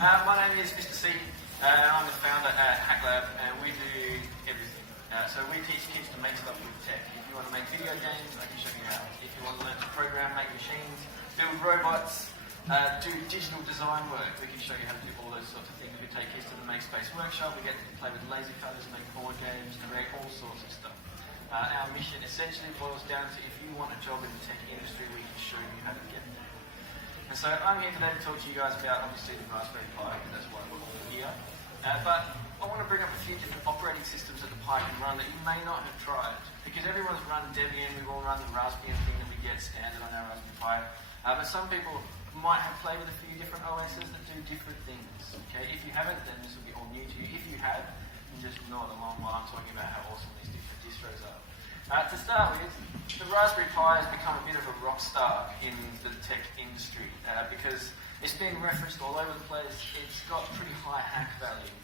My name is Mr. C. I'm the founder at HackLab, and we do everything. So we teach kids to make stuff with tech. If you want to make video games, I can show you how. If you want to learn to program, make machines, build robots, do digital design work, we can show you how to do all those sorts of things. We take kids to the Makespace workshop, we get them to play with laser cutters, make board games, create all sorts of stuff. Our mission essentially boils down to if you want a job in the tech industry, we can show you how to get there. And so I'm here today to talk to you guys about obviously the Raspberry Pi, because that's why we're all here. But I want to bring up a few different operating systems that the Pi can run that you may not have tried. Because everyone's run Debian, we've all run the Raspbian thing that we get standard on our Raspberry Pi. But some people might have played with a few different OSs that do different things. Okay, if you haven't, then this will be all new to you. If you have, then just ignore them while I'm talking about how awesome these different distros are. To start with, the Raspberry Pi has become a bit of a rock star in the tech industry because it's being referenced all over the place. It's got pretty high hack value.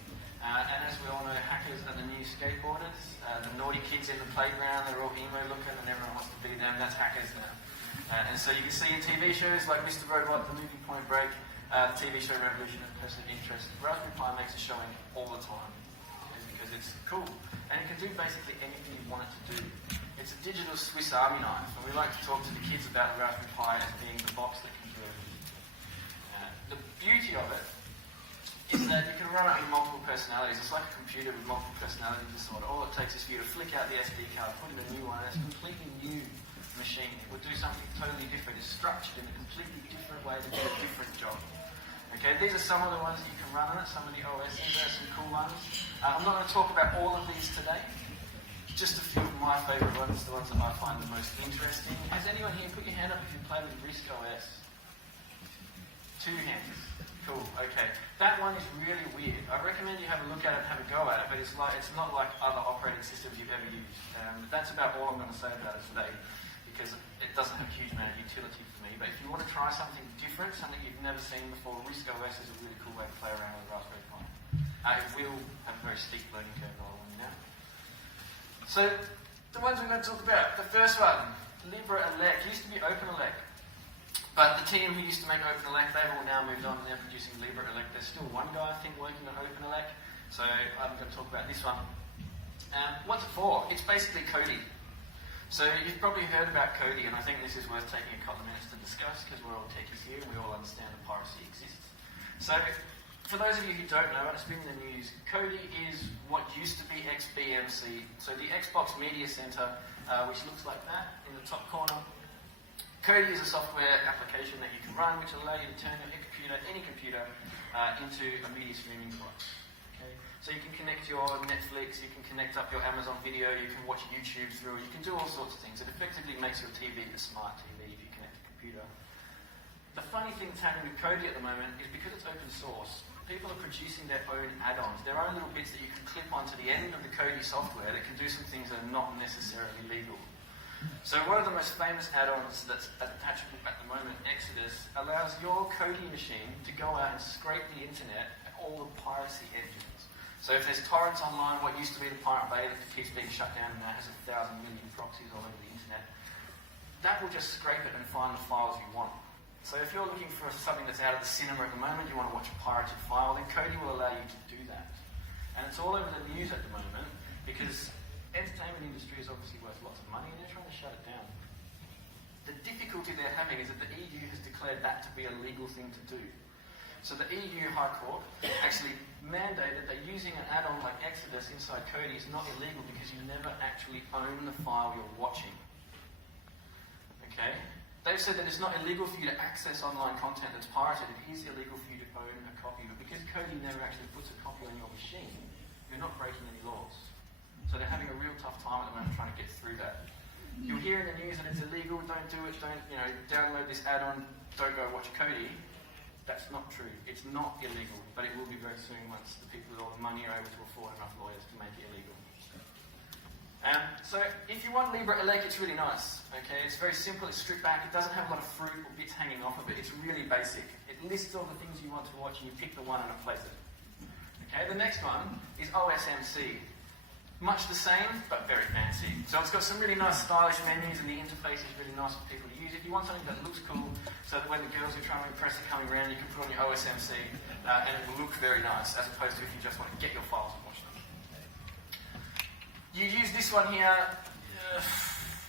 And as we all know, hackers are the new skateboarders. The naughty kids in the playground, they're all emo looking and everyone wants to be them. That's hackers now. And so you can see in TV shows like Mr. Robot, the movie Point Break, the TV show Revolution of Person of Interest. Raspberry Pi makes a showing all the time because it's cool. And it can do basically anything you want it to do. It's a digital Swiss Army knife, and we like to talk to the kids about the Raspberry Pi as being the box that can do everything. The beauty of it is that you can run it with multiple personalities. It's like a computer with multiple personality disorder. All it takes is for you to flick out the SD card, put in a new one, and it's a completely new machine. It will do something totally different. It's structured in a completely different way to do a different job. Okay, these are some of the ones that you can run on it, some of the OSs. There are some cool ones. I'm not going to talk about all of these today. Just a few of my favourite ones, the ones that I find the most interesting. Has anyone here put your hand up if you play with RISC OS? 2 hands. Cool, okay. That one is really weird. I recommend you have a look at it and have a go at it, but it's not like other operating systems you've ever used. That's about all I'm going to say about it today, because it doesn't have a huge amount of utility for me. But if you want to try something different, something you've never seen before, RISC OS is a really cool way to play around with the Raspberry Pi. It will have a very steep learning curve, I'll warn you now. So, the ones we're going to talk about. The first one, LibreElec. It used to be OpenElec. But the team who used to make OpenElec, they've all now moved on and they're producing LibreElec. There's still one guy, I think, working on OpenElec. So, I'm going to talk about this one. What's it for? It's basically Kodi. So, you've probably heard about Kodi, and I think this is worth taking a couple of minutes to discuss because we're all techies here and we all understand that piracy exists. So, for those of you who don't know, and it's been in the news, Kodi is what used to be XBMC. So the Xbox Media Center, which looks like that in the top corner. Kodi is a software application that you can run, which will allow you to turn your computer, any computer, into a media streaming device. Okay? So you can connect your Netflix, you can connect up your Amazon Video, you can watch YouTube through it, you can do all sorts of things. It effectively makes your TV a smart TV if you connect a computer. The funny thing that's happening with Kodi at the moment is because it's open source, people are producing their own add-ons, their own little bits that you can clip onto the end of the Kodi software that can do some things that are not necessarily legal. So one of the most famous add-ons that's attachable at the moment, Exodus, allows your Kodi machine to go out and scrape the internet at all the piracy engines. So if there's torrents online, what used to be the Pirate Bay that keeps being shut down and now has 1,000 million proxies all over the internet, that will just scrape it and find the files you want. So if you're looking for something that's out of the cinema at the moment, you want to watch a pirated file, then Kodi will allow you to do that. And it's all over the news at the moment because entertainment industry is obviously worth lots of money and they're trying to shut it down. The difficulty they're having is that the EU has declared that to be a legal thing to do. So the EU High Court actually mandated that using an add-on like Exodus inside Kodi is not illegal because you never actually own the file you're watching. Okay? They've said that it's not illegal for you to access online content that's pirated. It is illegal for you to own a copy. But because Kodi never actually puts a copy on your machine, you're not breaking any laws. So they're having a real tough time at the moment trying to get through that. You'll hear in the news that it's illegal, don't do it, don't, download this add-on, don't go watch Kodi. That's not true. It's not illegal, but it will be very soon once the people with all the money are able to afford enough lawyers to make it illegal. So if you want LibreElec, it's really nice. Okay, it's very simple, it's stripped back, it doesn't have a lot of fruit or bits hanging off of it, it's really basic. It lists all the things you want to watch and you pick the one and it plays it. Okay, the next one is OSMC. Much the same, but very fancy. So it's got some really nice stylish menus and the interface is really nice for people to use. If you want something that looks cool, so that when the girls you're trying to impress are coming around, you can put on your OSMC. and it will look very nice, as opposed to if you just want to get your files and watch them. You use this one here.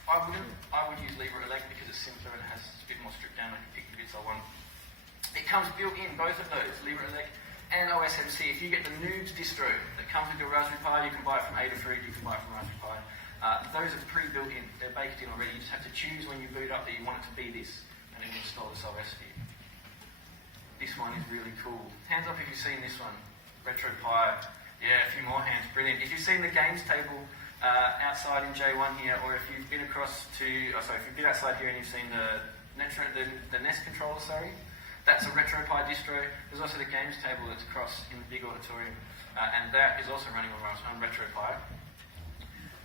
I would use LibreElect because it's simpler and it has a bit more stripped down. I can pick the bits I want. It comes built in, both of those, LibreElect and OSMC. If you get the Noobs distro that comes with your Raspberry Pi, you can buy it from Adafruit, you can buy it from Raspberry Pi. Those are pre-built in, they're baked in already. You just have to choose when you boot up that you want it to be this, and then install this OS for you. This one is really cool. Hands up if you've seen this one. RetroPie. Yeah, a few more hands. Brilliant. If you've seen the games table outside in J1 here, or if you've been across to, if you've been outside here and you've seen the NES controller, that's a RetroPie distro. There's also the games table that's across in the big auditorium, and that is also running on RetroPie,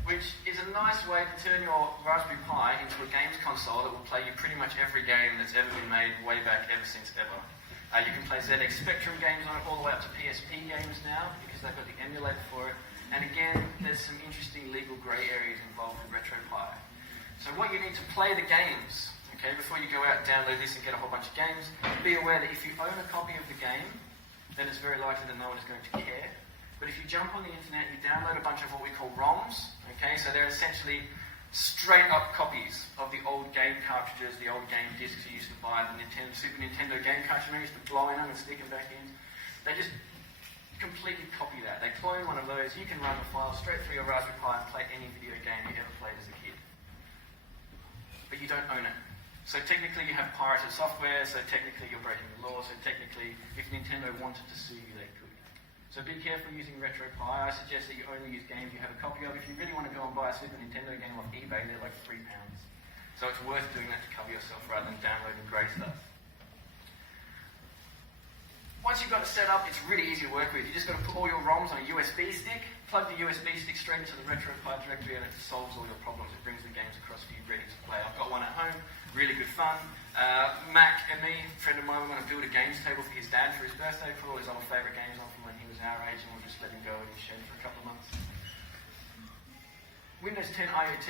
which is a nice way to turn your Raspberry Pi into a games console that will play you pretty much every game that's ever been made way back ever since ever. You can play ZX Spectrum games on it all the way up to PSP games now because they've got the emulator for it. And again, there's some interesting legal grey areas involved with RetroPie. So what you need to play the games, okay, before you go out and download this and get a whole bunch of games, be aware that if you own a copy of the game, then it's very likely that no one is going to care. But if you jump on the internet, you download a bunch of what we call ROMs, okay, so they're essentially straight up copies of the old game cartridges, the old game discs you used to buy, the Super Nintendo game cartridges, you used to blow in them and stick them back in. They just completely copy that. They clone one of those, you can run the file straight through your Raspberry Pi and play any video game you ever played as a kid. But you don't own it. So technically you have pirated software, so technically you're breaking the law, so technically if Nintendo wanted to sue you, they could. So be careful using RetroPie. I suggest that you only use games you have a copy of. If you really want to go and buy a Super Nintendo game off eBay, they're like £3. So it's worth doing that to cover yourself rather than downloading grey stuff. Once you've got it set up, it's really easy to work with. You just got to put all your ROMs on a USB stick, plug the USB stick straight into the RetroPie directory, and it solves all your problems. It brings the games across for you ready to play. I've got one at home, really good fun. Mac and me, a friend of mine, we're going to build a games table for his dad for his birthday, put all his old favourite games on from when he was our age, and we'll just let him go in his shed for a couple of months. Windows 10 IoT.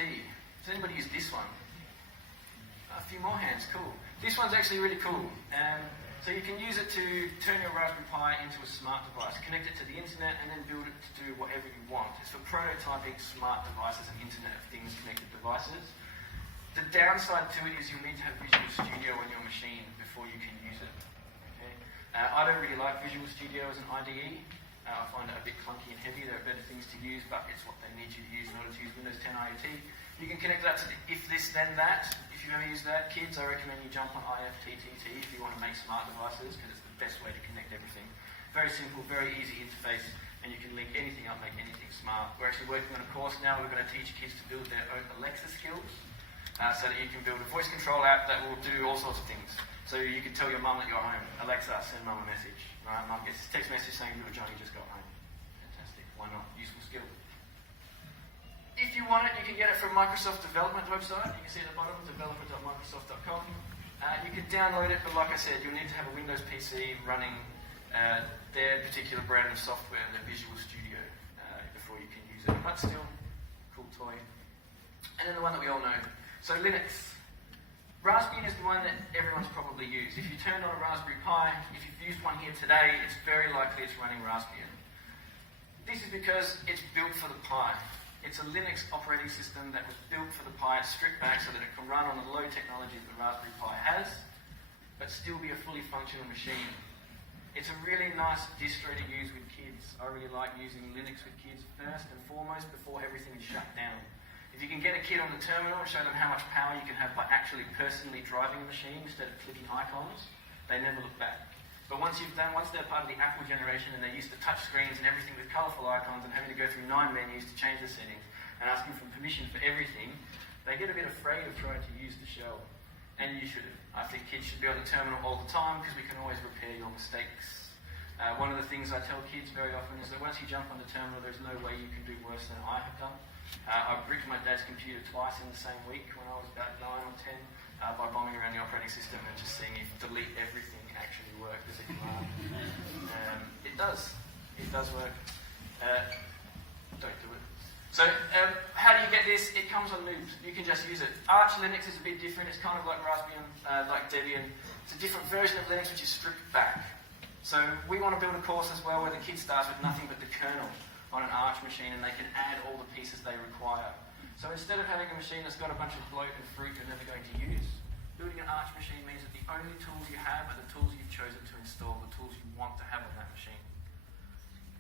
Does anybody use this one? A few more hands, cool. This one's actually really cool. So you can use it to turn your Raspberry Pi into a smart device, connect it to the internet, and then build it to do whatever you want. It's for prototyping smart devices and Internet of Things connected devices. The downside to it is you'll need to have Visual Studio on your machine before you can use it. Okay? I don't really like Visual Studio as an IDE. I find it a bit clunky and heavy. There are better things to use, but it's what they need you to use in order to use Windows 10 IoT. You can connect that to the if this then that. If you've ever used that, kids, I recommend you jump on IFTTT if you want to make smart devices, because it's the best way to connect everything. Very simple, very easy interface, and you can link anything up, make anything smart. We're actually working on a course now. We're going to teach kids to build their own Alexa skills, so that you can build a voice control app that will do all sorts of things. So you can tell your mum that you're home. Alexa, send mum a message. Right? Mum gets a text message saying little Johnny just got home. Fantastic. Why not? Useful skill. If you want it, you can get it from Microsoft development website. You can see at the bottom, developer.microsoft.com. You can download it, but like I said, you'll need to have a Windows PC running their particular brand of software, their Visual Studio, before you can use it. But still, cool toy. And then the one that we all know. So Linux. Raspbian is the one that everyone's probably used. If you turned on a Raspberry Pi, if you've used one here today, it's very likely it's running Raspbian. This is because it's built for the Pi. It's a Linux operating system that was built for the Pi, stripped back so that it can run on the low technology that the Raspberry Pi has, but still be a fully functional machine. It's a really nice distro to use with kids. I really like using Linux with kids first and foremost before everything is shut down. If you can get a kid on the terminal and show them how much power you can have by actually personally driving a machine instead of clicking icons, they never look back. But once they're part of the Apple generation and they're used to touch screens and everything with colourful icons and having to go through 9 menus to change the settings and asking for permission for everything, they get a bit afraid of trying to use the shell. And you shouldn't. I think kids should be on the terminal all the time because we can always repair your mistakes. One of the things I tell kids very often is that once you jump on the terminal, there's no way you can do worse than I have done. I bricked my dad's computer twice in the same week when I was about 9 or 10 by bombing around the operating system and just seeing if delete everything actually worked as a command. It does. It does work. Don't do it. So how do you get this? It comes on Noobs. You can just use it. Arch Linux is a bit different. It's kind of like Raspbian, like Debian. It's a different version of Linux which is stripped back. So we want to build a course as well where the kid starts with nothing but the kernel on an Arch machine and they can add all the pieces they require. So instead of having a machine that's got a bunch of bloat and fruit you're never going to use, building an Arch machine means that the only tools you have are the tools you've chosen to install, the tools you want to have on that machine.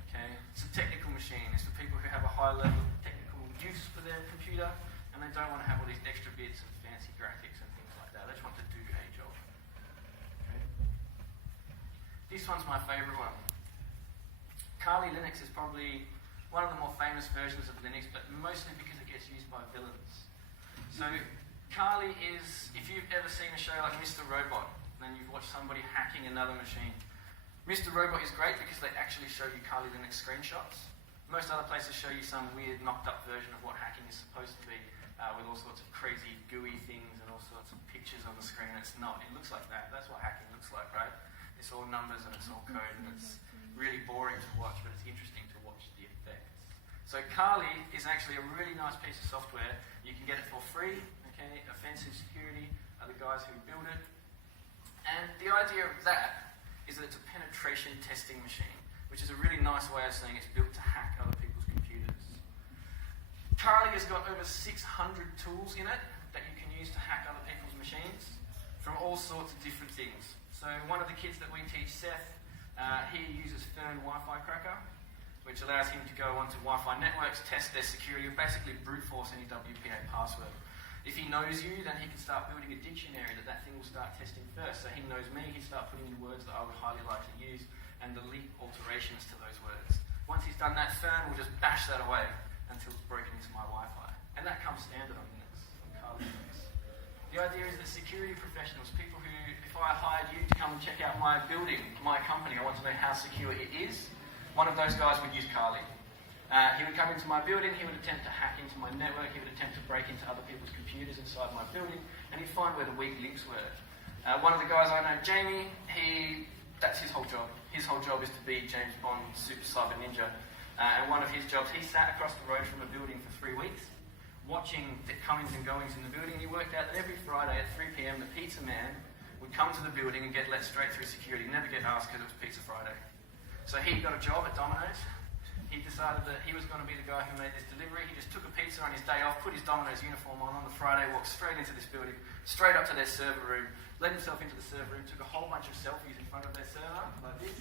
Okay? It's a technical machine. It's for people who have a high level of technical use for their computer and they don't want to have all these extra bits and fancy graphics and things like that. They just want to do a job. Okay? This one's my favourite one. Kali Linux is probably one of the more famous versions of Linux, but mostly because it gets used by villains. So Kali is, if you've ever seen a show like Mr. Robot, then you've watched somebody hacking another machine. Mr. Robot is great because they actually show you Kali Linux screenshots. Most other places show you some weird knocked up version of what hacking is supposed to be, with all sorts of crazy GUI things and all sorts of pictures on the screen. It's not. It looks like that. That's what hacking looks like, right? It's all numbers and it's all code and it's really boring to watch, but it's interesting to watch the effects. So Kali is actually a really nice piece of software. You can get it for free. Okay? Offensive Security are the guys who build it. And the idea of that is that it's a penetration testing machine, which is a really nice way of saying it's built to hack other people's computers. Kali has got over 600 tools in it that you can use to hack other people's machines from all sorts of different things. So one of the kids that we teach, Seth, he uses Fern Wi-Fi Cracker, which allows him to go onto Wi-Fi networks, test their security, basically brute force any WPA password. If he knows you, then he can start building a dictionary that thing will start testing first. So he knows me, he'll start putting in words that I would highly likely use and delete alterations to those words. Once he's done that, Fern will just bash that away until it's broken into my Wi-Fi. And that comes standard on Linux, on Kali Linux. The idea is that security professionals, people who, if I hired you to come and check out my building, my company, I want to know how secure it is, one of those guys would use Kali. He would come into my building, he would attempt to hack into my network, he would attempt to break into other people's computers inside my building, and he'd find where the weak links were. One of the guys I know, Jamie, that's his whole job. His whole job is to be James Bond, Super Cyber Ninja. And one of his jobs, he sat across the road from a building for 3 weeks, watching the comings and goings in the building. He worked out that every Friday at 3 p.m, the pizza man would come to the building and get let straight through security, never get asked because it was Pizza Friday. So he got a job at Domino's. He decided that he was going to be the guy who made this delivery. He just took a pizza on his day off, put his Domino's uniform on the Friday, walked straight into this building, straight up to their server room, let himself into the server room, took a whole bunch of selfies in front of their server, like this.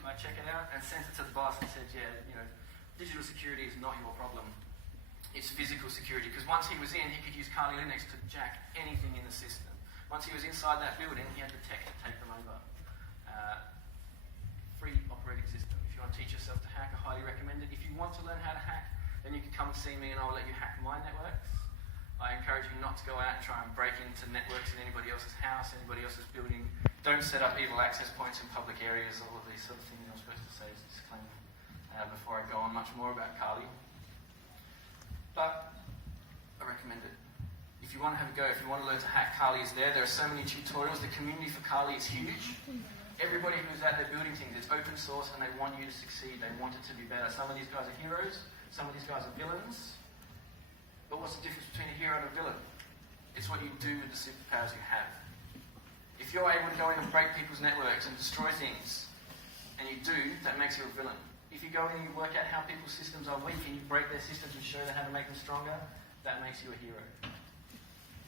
I check it out, and sent it to the boss and said, yeah, digital security is not your problem. It's physical security. Because once he was in, he could use Kali Linux to jack anything in the system. Once he was inside that building, he had the tech to take them over. Free operating system. If you want to teach yourself to hack, I highly recommend it. If you want to learn how to hack, then you can come and see me and I'll let you hack my networks. I encourage you not to go out and try and break into networks in anybody else's house, anybody else's building. Don't set up evil access points in public areas, all of these sort of things I'm supposed to say as a disclaimer before I go on much more about Kali. But I recommend it. If you want to have a go, if you want to learn to hack, Kali is there. There are so many tutorials. The community for Kali is huge. Everybody who's out there building things, it's open source and they want you to succeed. They want it to be better. Some of these guys are heroes. Some of these guys are villains. But what's the difference between a hero and a villain? It's what you do with the superpowers you have. If you're able to go in and break people's networks and destroy things, and you do, that makes you a villain. If you go in and you work out how people's systems are weak and you break their systems and show them how to make them stronger, that makes you a hero.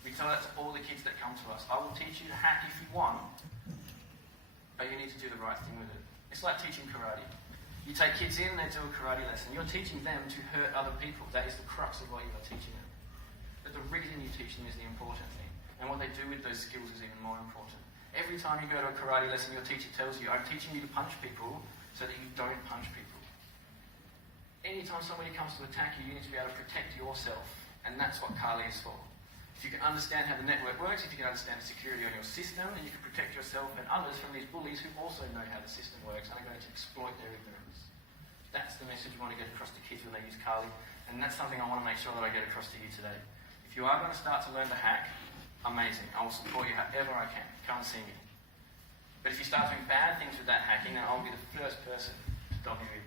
We tell that to all the kids that come to us. I will teach you to hack if you want, but you need to do the right thing with it. It's like teaching karate. You take kids in, they do a karate lesson. You're teaching them to hurt other people. That is the crux of what you are teaching them. But the reason you teach them is the important thing. And what they do with those skills is even more important. Every time you go to a karate lesson, your teacher tells you, I'm teaching you to punch people so that you don't punch people. Anytime somebody comes to attack you, you need to be able to protect yourself. And that's what Kali is for. If you can understand how the network works, if you can understand the security on your system, then you can protect yourself and others from these bullies who also know how the system works and are going to exploit their ignorance. That's the message we want to get across to kids when they use Kali. And that's something I want to make sure that I get across to you today. If you are going to start to learn to hack, amazing. I will support you however I can. Come and see me. But if you start doing bad things with that hacking, then I'll be the first person to dob you in.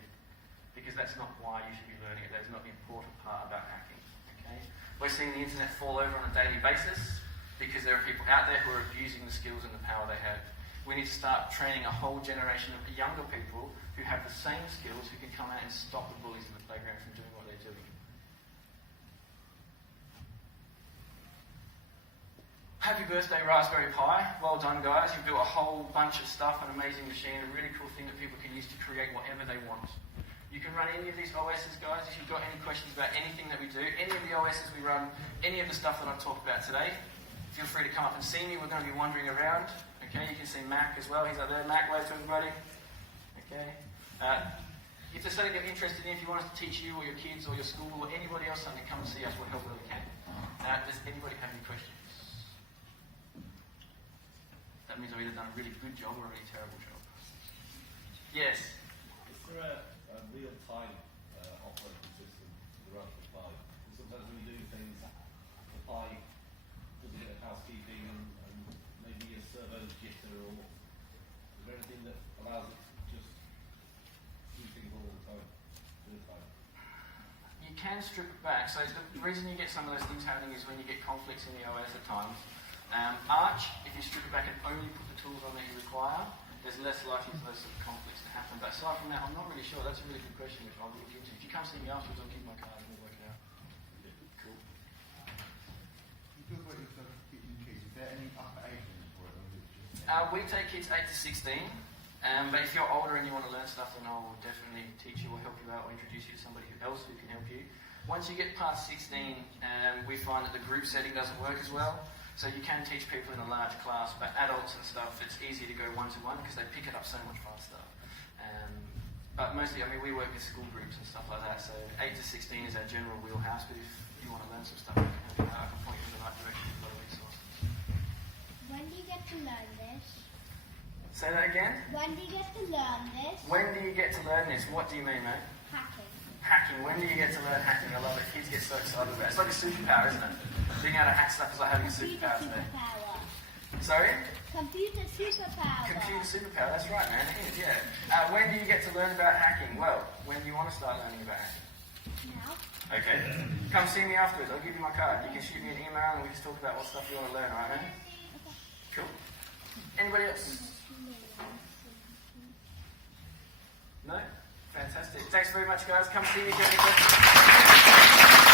Because that's not why you should be learning it. That is not the important part about hacking. Okay? We're seeing the internet fall over on a daily basis because there are people out there who are abusing the skills and the power they have. we need to start training a whole generation of younger people who have the same skills, who can come out and stop the bullies in the playground from doing what they're doing. Happy birthday, Raspberry Pi. Well done, guys. You've built a whole bunch of stuff, an amazing machine, a really cool thing that people can use to create whatever they want. You can run any of these OSs, guys. If you've got any questions about anything that we do, any of the OSs we run, any of the stuff that I've talked about today, feel free to come up and see me. We're going to be wandering around. Okay, you can see Mac as well. He's up there. Mac, wave to everybody. Okay. If there's something you're interested in, if you want us to teach you or your kids or your school or anybody else something, come and see us. We'll help where we can. Does anybody have any questions? That means I've either done a really good job or a really terrible job. Yes? Is there a real-time operating system for the Raspberry Pi? Sometimes when you do things, the Pi does a bit of housekeeping and maybe a servo jitter, or is there anything that allows it to just do things all the time, real time? You can strip it back. So the reason you get some of those things happening is when you get conflicts in the OS at times. Arch, if you strip it back and only put the tools on that you require, there's less likely for those sort of conflicts to happen. But aside from that, I'm not really sure. That's a really good question, which I'll look into. If you come see me afterwards, I'll give you my card and we'll work it out. Cool. You talk about yourself teaching kids. Is there any upper age limit for it, or is it just... We take kids 8 to 16. But if you're older and you want to learn stuff, then I'll definitely teach you or help you out or introduce you to somebody else who can help you. Once you get past 16, we find that the group setting doesn't work as well. So you can teach people in a large class, but adults and stuff, it's easy to go one-to-one because they pick it up so much faster. But mostly, I mean, we work with school groups and stuff like that, so 8 to 16 is our general wheelhouse, but if you want to learn some stuff, I can point you in the right direction with a lot of resources. When do you get to learn this? Say that again? When do you get to learn this? When do you get to learn this? What do you mean, mate? Hacking. Hacking. When do you get to learn hacking? I love it. Kids get so excited about it. It's like a superpower, isn't it? Being able to hack stuff is like having a Computer superpower today. superpower. Sorry? Computer superpower. Computer superpower, that's right, man. It is, yeah. When do you get to learn about hacking? Well, when do you want to start learning about hacking? Now. Okay. Come see me afterwards. I'll give you my card. You can shoot me an email and we can talk about what stuff you want to learn, alright, man? Cool. Anybody else? No? Fantastic. Thanks very much, guys. Come see me if you have any questions.